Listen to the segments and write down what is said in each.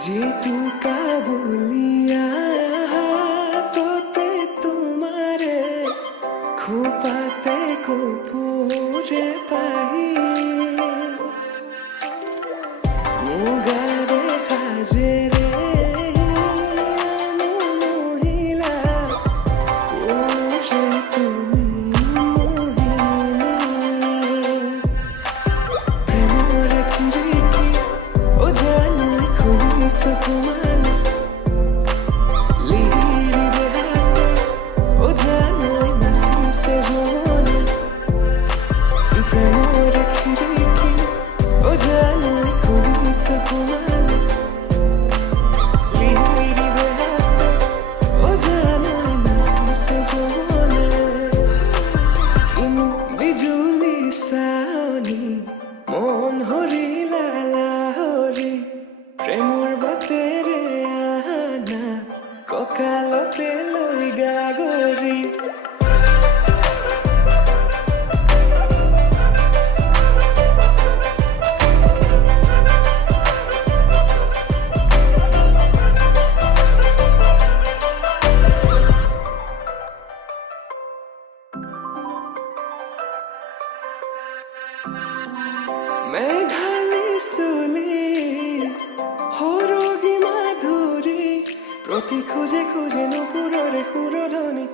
যে তু কাবুলিয়া তোতে তোমারে খোপাতে কপুরে পাই মুগারে হাজেরে মহিলা ওরে তুমি মোহিনী প্রেমর খিড়কি ও জানি খুলিছে তোমালে লিহিরে হাতে ও জানি নাচিছে জনে প্রেমর খিড়কি ও জানি খুলিছে তোমালে লিহিরে হাতে ও জানি নাচিছে জনে কিনু বিজুলি সাউনি মন হরিলা লাহরি প্রেমর বাতেরে আনা ককালতে লই গাগরি মেঘালি সুলি হরগি মাধুরী প্রতি খুঁজে খুঁজে নুপুরে সুরধ্বনি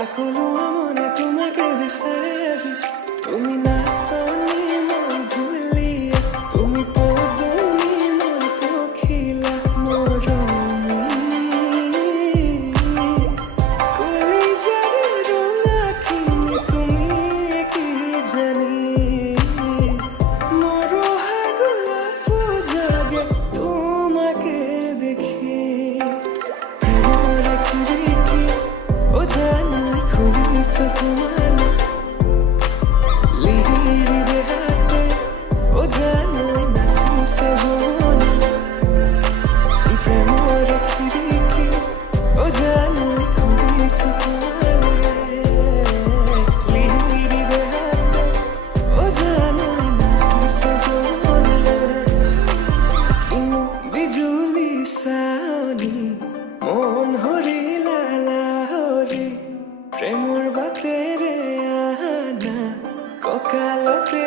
আকলু মনে তোমাকে বিচাৰে আজি তুমি নাচনি মই ভুলিয়া তুমি পদুনি মই পখিলা মৰমী কলিজাৰে ৰঙাখিনি তুমি কি জানি তোমাকে দেখি প্রেমর খিড়কি ও জানি খুলিছে তোমালে লিহিরে হাতে ও জানি নাচিছে জনে প্রেমর খিড়কি ও জানি খুলিছে তোমালে লিহিরে হাতে ও জানি নাচিছে জনে কিনু বিজুলি সাউনি মন হরিলা লাহরি প্রেমর বাতেরে আনা ককালতে